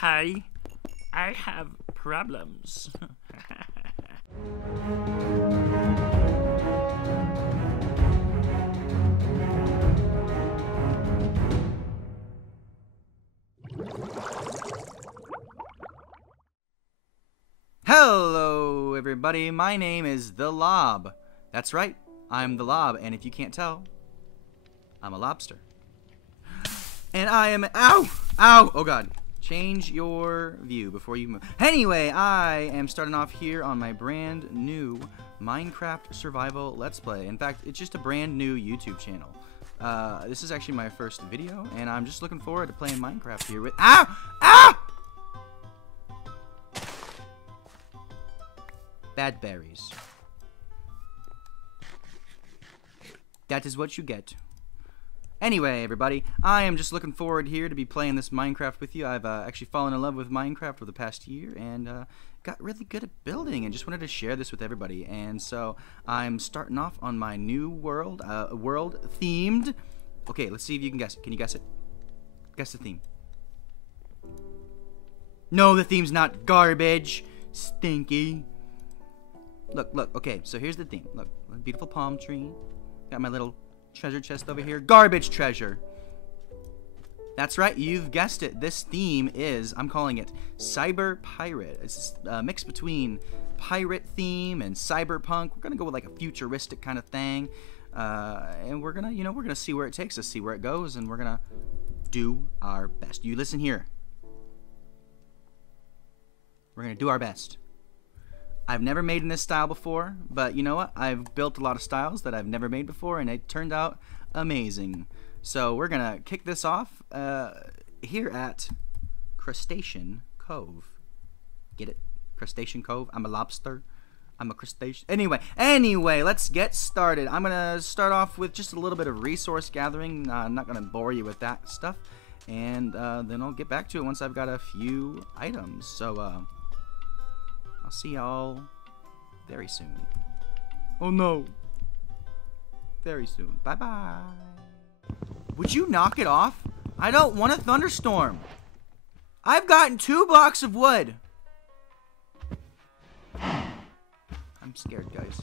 Hi, I have problems. Hello everybody, my name is The Lob. That's right, I'm The Lob, and if you can't tell, I'm a lobster. And I am, ow, oh god, change your view before you move. Anyway, I am starting off here on my brand new Minecraft survival Let's Play. In fact, it's just a brand new YouTube channel. This is actually my first video, and I'm just looking forward to playing Minecraft here with, bad berries. That is what you get. Anyway, everybody, I am just looking forward here to be playing this Minecraft with you. I've actually fallen in love with Minecraft over the past year and got really good at building and just wanted to share this with everybody. And so I'm starting off on my new world, world themed. Okay, let's see if you can guess it. Can you guess it? Guess the theme. No, the theme's not garbage. Stinky. Look, okay, so here's the theme. Look, a beautiful palm tree. Got my little treasure chest over here. Garbage treasure. That's right, you've guessed it. This theme is, I'm calling it CyberPirate. It's a mix between pirate theme and cyberpunk. We're gonna go with like a futuristic kind of thing. And we're gonna, we're gonna see where it takes us, see where it goes, and we're gonna do our best. You listen here. We're gonna do our best. I've never made in this style before, but you know what? I've built a lot of styles that I've never made before, and it turned out amazing. So we're gonna kick this off here at Crustacean Cove. Get it? Crustacean Cove? I'm a lobster. I'm a crustacean. Anyway, let's get started. I'm gonna start off with just a little bit of resource gathering. I'm not gonna bore you with that stuff, and then I'll get back to it once I've got a few items. So I'll see y'all very soon. Oh no. Very soon. Bye-bye. Would you knock it off? I don't want a thunderstorm. I've gotten 2 blocks of wood. I'm scared, guys.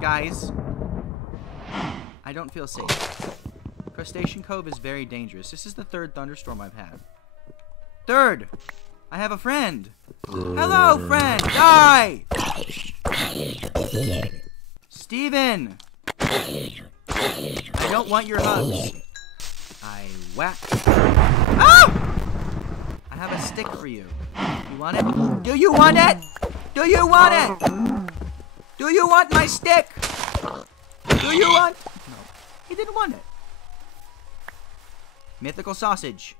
Guys, I don't feel safe. Crustacean Cove is very dangerous. This is the 3rd thunderstorm I've had. 3rd! I have a friend! Hello, friend! Die! Steven! I don't want your hugs. I whack. Oh! I have a stick for you. You want it? Do you want it? Do you want it? Do you want my stick? Do you want? No, he didn't want it. Mythical sausage.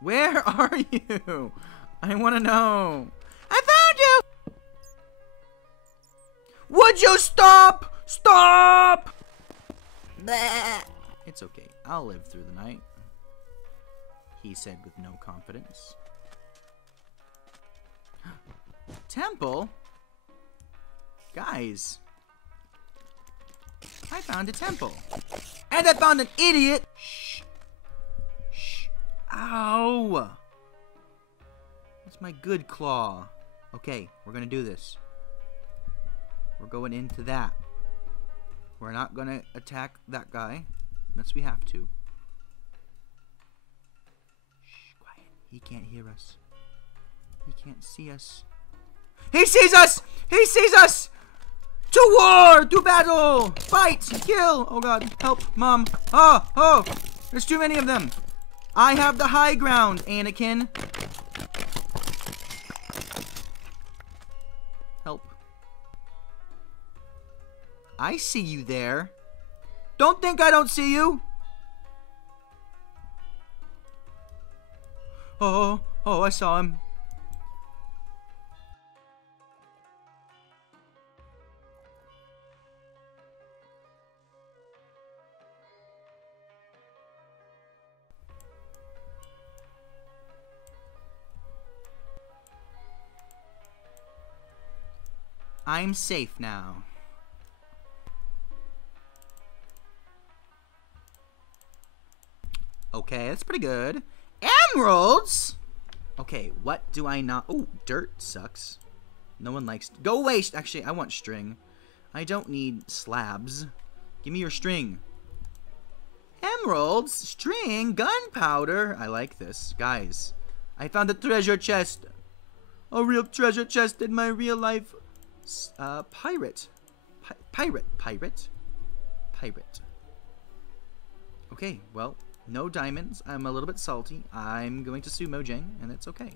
Where are you? I want to know. I found you! Would you stop? Stop! Bleh. It's okay. I'll live through the night, he said with no confidence. Temple? Guys, I found a temple. And I found an idiot. Shh. Shh. Ow. That's my good claw. Okay, we're gonna do this. We're going into that. We're not gonna attack that guy unless we have to. Shh, quiet. He can't hear us. He can't see us. He sees us! He sees us! To war! To battle! Fight! Kill! Oh god, help, mom. Oh! There's too many of them. I have the high ground, Anakin. Help. I see you there. Don't think I don't see you. Oh, I saw him. I'm safe now. Okay, that's pretty good. Emeralds? Okay, what do I not... Oh, dirt sucks. No one likes... Go away! Actually, I want string. I don't need slabs. Give me your string. Emeralds? String? Gunpowder? I like this. Guys, I found a treasure chest. A real treasure chest in my real life. Pirate. Pirate. Okay, well... No diamonds. I'm a little bit salty. I'm going to sue Mojang, and it's okay.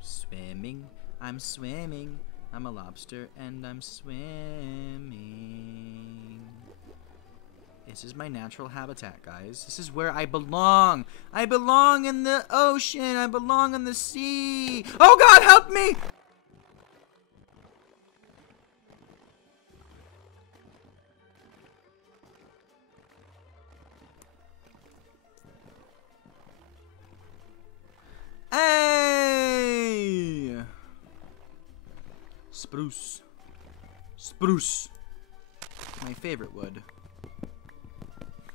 Swimming. I'm swimming. I'm a lobster, and I'm swimming. This is my natural habitat, guys. This is where I belong. I belong in the ocean. I belong in the sea. Oh God, help me! Hey! Spruce. Spruce. My favorite wood.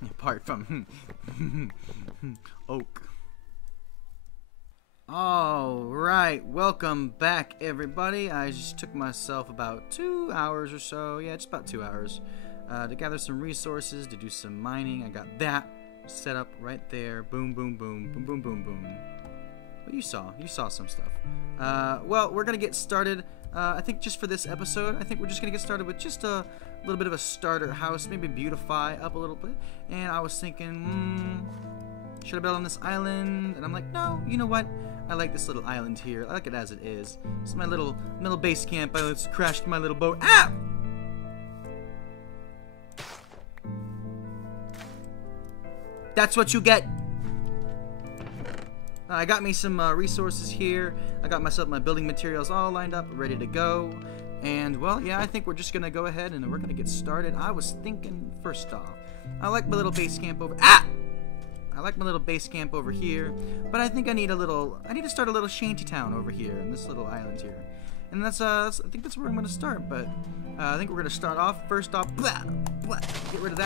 Apart from oak. Alright, welcome back everybody. I just took myself about 2 hours or so, yeah, just about 2 hours, to gather some resources, to do some mining. I got that set up right there. Boom, boom, boom, boom, boom, boom, boom. But you saw some stuff. Well, we're gonna get started. I think just for this episode, I think we're just gonna get started with just a little bit of a starter house, maybe beautify up a little bit. And I was thinking, should I build on this island? And I'm like, no, you know what? I like this little island here. I like it as it is. This is my little base camp. I just crashed my little boat. Ah! That's what you get. I got me some resources here. I got myself my building materials all lined up, ready to go. And, well, yeah, I think we're just going to go ahead and we're going to get started. I was thinking, first off, I like my little base camp over... Ah! I like my little base camp over here. But I think I need to start a little shanty town over here in this little island here. And I think that's where I'm going to start. But I think we're going to start off, first off, blah, blah, get rid of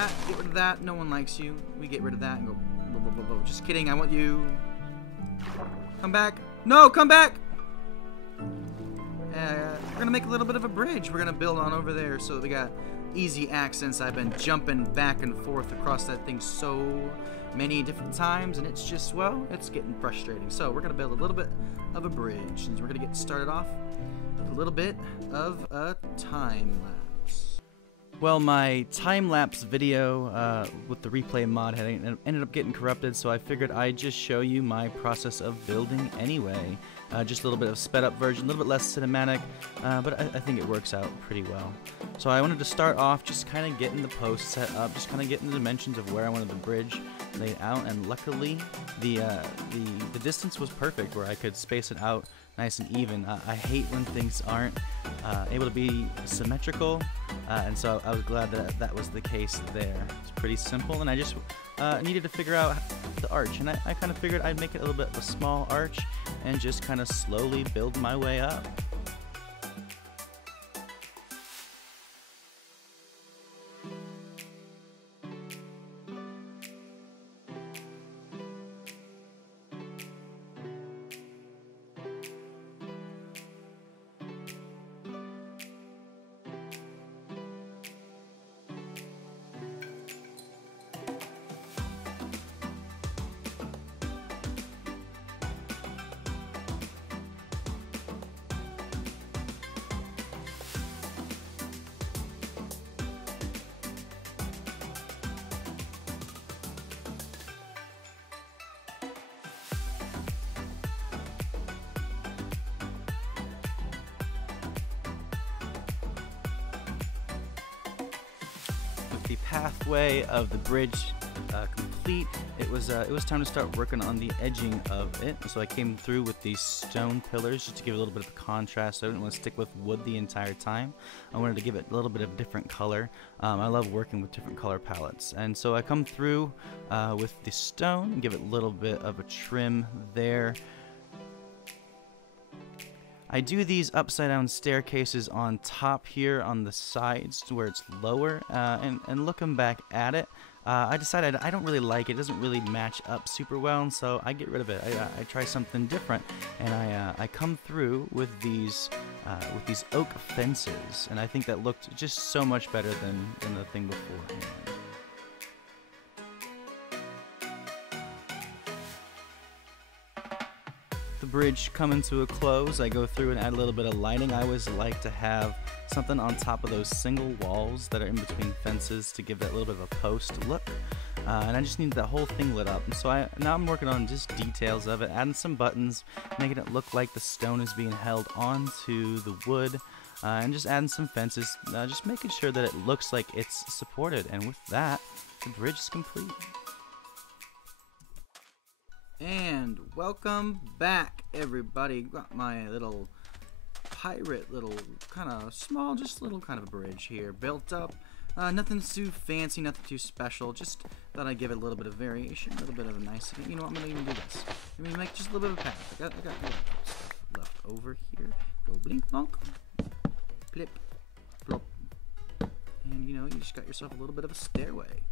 that, no one likes you. We get rid of that and go, blah, blah, blah, blah. Just kidding, I want you... Come back. No, come back! We're gonna make a little bit of a bridge. We're gonna build on over there so that we got easy access. I've been jumping back and forth across that thing so many different times, and it's just, well, it's getting frustrating. So we're gonna build a little bit of a bridge, and we're gonna get started off with a little bit of a time lapse. Well, my time-lapse video with the replay mod had ended up getting corrupted, so I figured I'd just show you my process of building anyway. Just a little bit of sped-up version, a little bit less cinematic, but I think it works out pretty well. So I wanted to start off just kind of getting the post set up, just kind of getting the dimensions of where I wanted the bridge laid out, and luckily the distance was perfect where I could space it out nice and even. I hate when things aren't able to be symmetrical, and so I was glad that that was the case there. It's pretty simple, and I just needed to figure out the arch, and I kind of figured I'd make it a little bit of a small arch and just kind of slowly build my way up. The pathway of the bridge complete, it was time to start working on the edging of it. So I came through with these stone pillars just to give it a little bit of contrast. I didn't want to stick with wood the entire time. I wanted to give it a little bit of different color. I love working with different color palettes, and so I come through with the stone and give it a little bit of a trim there. I do these upside down staircases on top here on the sides where it's lower, and looking back at it, I decided I don't really like it. It doesn't really match up super well, and so I get rid of it. I try something different, and I come through with these oak fences, and I think that looked just so much better than the thing before. The bridge coming to a close, I go through and add a little bit of lighting. I always like to have something on top of those single walls that are in between fences to give that little bit of a post look. And I just need that whole thing lit up. And so now I'm working on just details of it, adding some buttons, making it look like the stone is being held onto the wood, and just adding some fences, just making sure that it looks like it's supported. And with that, the bridge is complete. And welcome back, everybody. Got my little pirate, little kind of small, just little kind of a bridge here built up. Nothing too fancy, nothing too special. Just thought I'd give it a little bit of variation, a little bit of a nice. You know what? I'm gonna even do this. I mean, make just a little bit of a path. I got stuff left over here. Go blink, blonk, plip, plop, and you know, you just got yourself a little bit of a stairway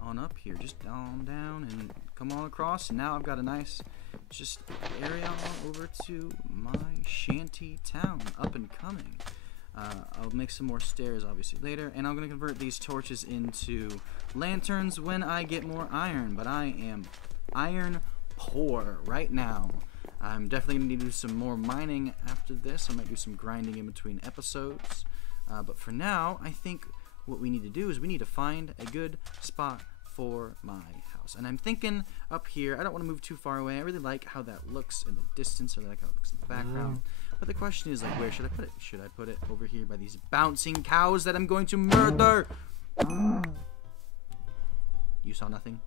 on up here, just down and come on across, and now I've got a nice just area on over to my shanty town, up and coming. I'll make some more stairs obviously later, and I'm going to convert these torches into lanterns when I get more iron, but I am iron poor right now. I'm definitely going to need to do some more mining after this. I might do some grinding in between episodes, but for now I think what we need to do is we need to find a good spot for my house. And I'm thinking up here, I don't want to move too far away. I really like how that looks in the distance. I really like how it looks in the background. But the question is, like, where should I put it? Should I put it over here by these bouncing cows that I'm going to murder? You saw nothing?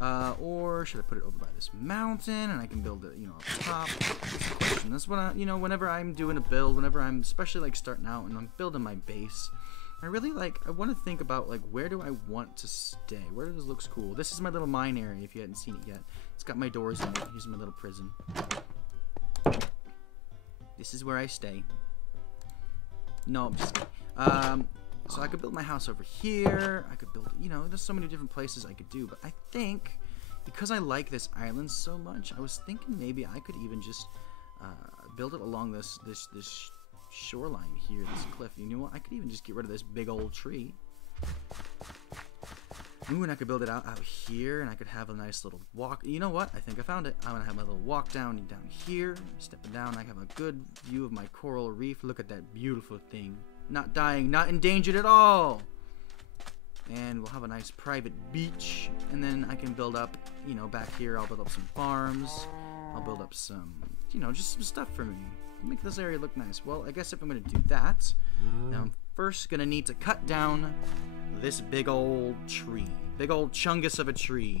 Or should I put it over by this mountain and I can build it, you know, up top? That's the question. That's what you know, whenever I'm doing a build, whenever I'm especially like starting out and I'm building my base, I really I want to think about, like, where do I want to stay? Where does this looks cool? This is my little mine area, if you hadn't seen it yet. It's got my doors in it. Here's my little prison. This is where I stay. No, I'm just kidding. So I could build my house over here. I could build, you know, there's so many different places I could do. But I think, because I like this island so much, I was thinking maybe I could even just build it along this shoreline here, this cliff. You know what? I could even just get rid of this big old tree. Ooh, and I could build it out here, and I could have a nice little walk. You know what? I think I found it. I'm gonna have my little walk down here, stepping down. I have a good view of my coral reef. Look at that beautiful thing. Not dying, not endangered at all. And we'll have a nice private beach, and then I can build up, you know, back here. I'll build up some farms. I'll build up some, you know, just some stuff for me. Make this area look nice. Well, I guess if I'm going to do that, now I'm first going to need to cut down this big old tree. Big old chungus of a tree.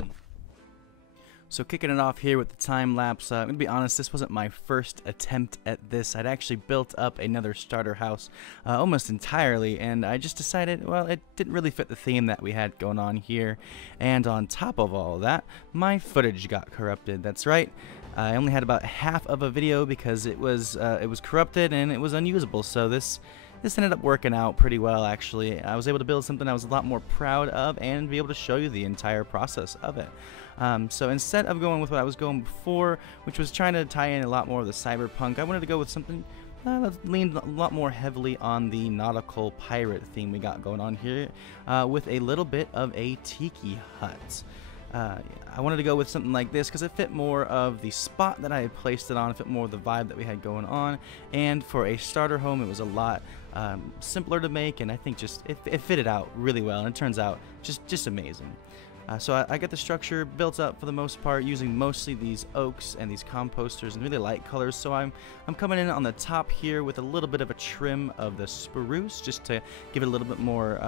So kicking it off here with the time lapse, I'm going to be honest, this wasn't my first attempt at this. I'd actually built up another starter house almost entirely, and I just decided, well, it didn't really fit the theme that we had going on here. And on top of all that, my footage got corrupted. That's right. I only had about half of a video because it was corrupted and it was unusable. So this ended up working out pretty well, actually. I was able to build something I was a lot more proud of and be able to show you the entire process of it. So instead of going with what I was going before, which was trying to tie in a lot more of the cyberpunk, I wanted to go with something that leaned a lot more heavily on the nautical pirate theme we got going on here, with a little bit of a tiki hut. I wanted to go with something like this because it fit more of the spot that I had placed it on, it fit more of the vibe that we had going on, and for a starter home it was a lot simpler to make, and I think just it fitted out really well, and it turns out just amazing. So I get the structure built up for the most part using mostly these oaks and these composters and really light colors. So I'm coming in on the top here with a little bit of a trim of the spruce just to give it a little bit more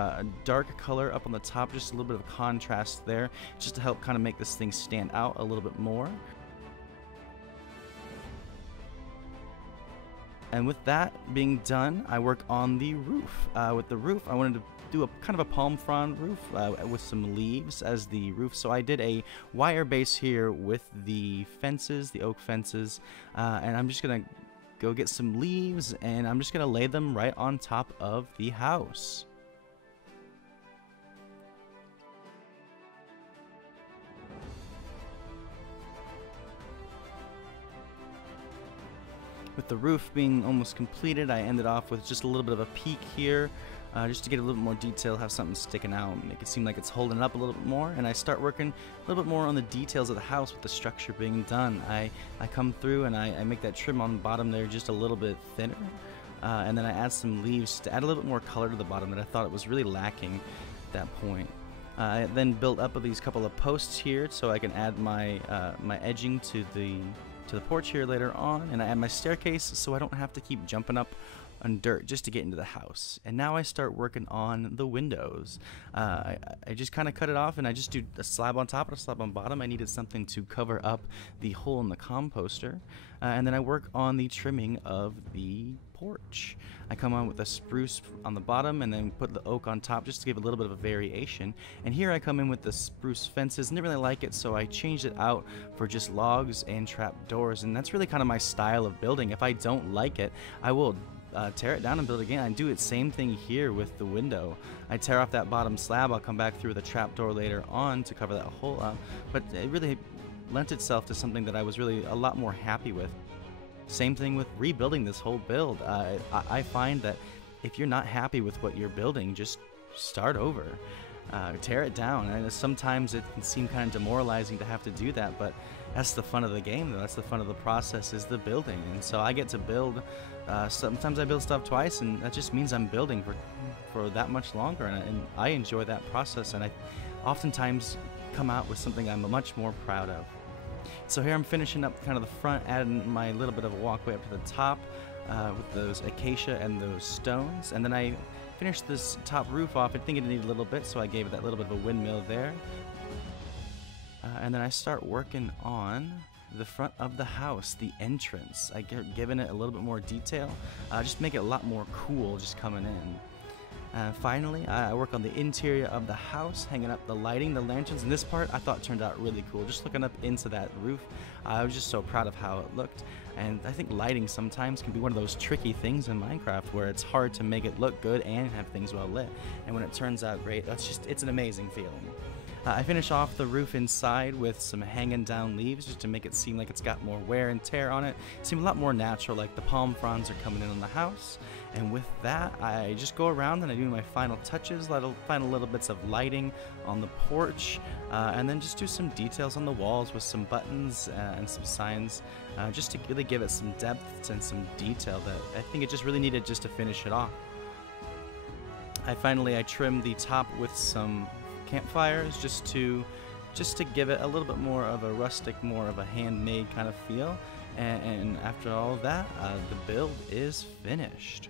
dark color up on the top, just a little bit of contrast there, just to help kind of make this thing stand out a little bit more. And with that being done, I work on the roof. With the roof, I wanted to do a kind of a palm frond roof with some leaves as the roof. So I did a wire base here with the fences, the oak fences, and I'm just gonna go get some leaves and I'm just gonna lay them right on top of the house. With the roof being almost completed, I ended off with just a little bit of a peak here, just to get a little bit more detail, have something sticking out, make it seem like it's holding up a little bit more. And I start working a little bit more on the details of the house with the structure being done. I come through and I make that trim on the bottom there just a little bit thinner, and then I add some leaves to add a little bit more color to the bottom that I thought it was really lacking at that point. I then built up with these couple of posts here so I can add my my edging to the porch here later on, and I add my staircase so I don't have to keep jumping up on dirt just to get into the house. And now I start working on the windows. I just kind of cut it off and I just do a slab on top and a slab on bottom. I needed something to cover up the hole in the composter, and then I work on the trimming of the porch. I come on with a spruce on the bottom and then put the oak on top just to give a little bit of a variation. And here I come in with the spruce fences. Didn't really like it, so I changed it out for just logs and trap doors. And that's really kind of my style of building. If I don't like it, I will tear it down and build it again. I do it same thing here with the window. I tear off that bottom slab. I'll come back through with a trap door later on to cover that hole up. But it really lent itself to something that I was really a lot more happy with. Same thing with rebuilding this whole build. I find that if you're not happy with what you're building, just start over. Tear it down. And sometimes it can seem kind of demoralizing to have to do that, but that's the fun of the game, though. That's the fun of the process, is the building. And so I get to build. Sometimes I build stuff twice, and that just means I'm building for that much longer, and I enjoy that process, and I oftentimes come out with something I'm much more proud of. So here I'm finishing up kind of the front, adding my little bit of a walkway up to the top with those acacia and those stones, and then I finished this top roof off. I think it needed a little bit, so I gave it that little bit of a windmill there. And then I start working on the front of the house, the entrance. I get given it a little bit more detail, just make it a lot more cool just coming in. Finally, I work on the interior of the house, hanging up the lighting, the lanterns, and this part I thought turned out really cool. Just looking up into that roof, I was just so proud of how it looked. And I think lighting sometimes can be one of those tricky things in Minecraft where it's hard to make it look good and have things well lit. And when it turns out great, it's an amazing feeling. I finish off the roof inside with some hanging down leaves just to make it seem like it's got more wear and tear on it. Seem a lot more natural, like the palm fronds are coming in on the house. And with that, I just go around and I do my final touches, final little bits of lighting on the porch, and then just do some details on the walls with some buttons and some signs, just to really give it some depth and some detail that I think it just really needed just to finish it off. I trimmed the top with some campfires just to give it a little bit more of a rustic, more of a handmade kind of feel. And after all of that, the build is finished.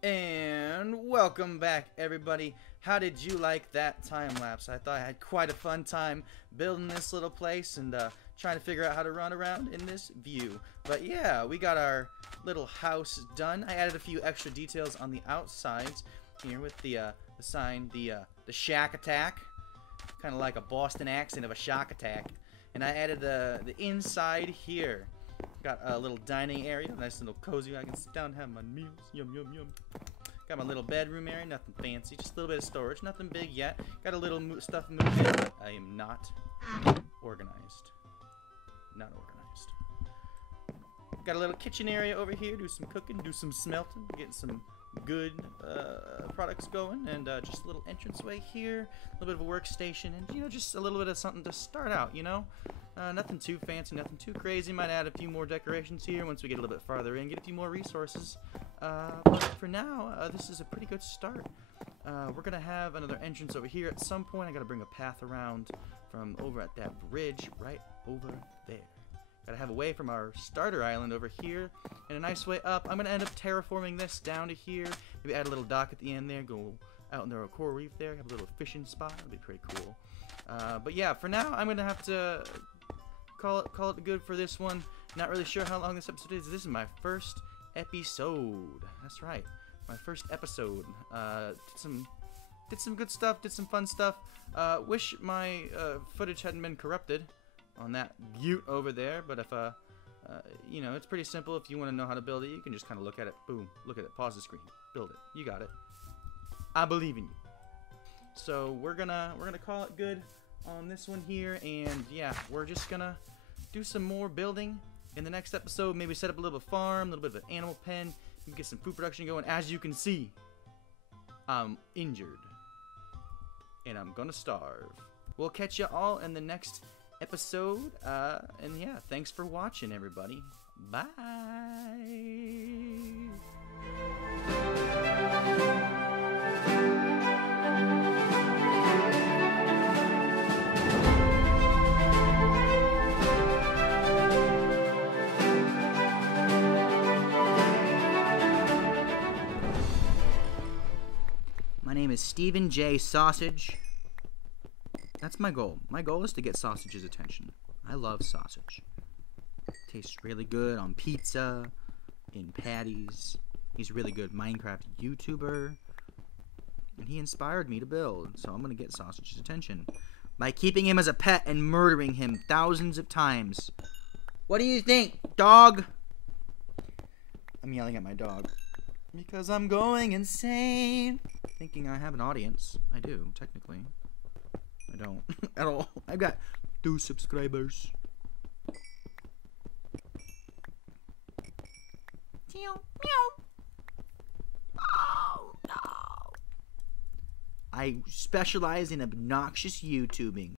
And welcome back, everybody. How did you like that time lapse? I thought I had quite a fun time building this little place and trying to figure out how to run around in this view. But yeah, we got our little house done. I added a few extra details on the outsides here with the sign, the shack attack, kind of like a Boston accent of a shock attack. And I added the inside here. Got a little dining area, nice little cozy. I can sit down and have my meals. Yum, yum, yum. Got my little bedroom area, nothing fancy, just a little bit of storage, nothing big yet. Got a little stuff moved in, but I am not organized. Not organized. Got a little kitchen area over here, do some cooking, do some smelting, getting some good products going, and just a little entranceway here, a little bit of a workstation, and you know, just a little bit of something to start out. You know, nothing too fancy, nothing too crazy. Might add a few more decorations here once we get a little bit farther in, get a few more resources. But for now, this is a pretty good start. We're gonna have another entrance over here at some point. I gotta bring a path around from over at that bridge right over there. Gotta have a way from our starter island over here and a nice way up. I'm gonna end up terraforming this down to here. Maybe add a little dock at the end there. Go out in the coral reef there. Have a little fishing spot. That'd be pretty cool. But yeah, for now I'm gonna have to call it good for this one. Not really sure how long this episode is. This is my first episode. That's right. My first episode. Did some good stuff, did some fun stuff. Wish my footage hadn't been corrupted on that butte over there, but if you know, it's pretty simple. If you want to know how to build it, you can just kind of look at it. Boom, look at it, pause the screen, build it. You got it. I believe in you. So we're gonna call it good on this one here, and yeah, we're just gonna do some more building in the next episode. Maybe set up a little farm, a little bit of an animal pen, get some food production going. As you can see, I'm injured and I'm gonna starve. We'll catch you all in the next episode, and yeah, thanks for watching, everybody. Bye. My name is Stephen J. Sausage. That's my goal. My goal is to get Sausage's attention. I love sausage. Tastes really good on pizza, in patties. He's a really good Minecraft YouTuber. And he inspired me to build, so I'm going to get Sausage's attention by keeping him as a pet and murdering him thousands of times. What do you think, dog? I'm yelling at my dog because I'm going insane. Thinking I have an audience. I do, technically. I don't at all. I've got 2 subscribers. Meow. Oh no. I specialize in obnoxious YouTubing.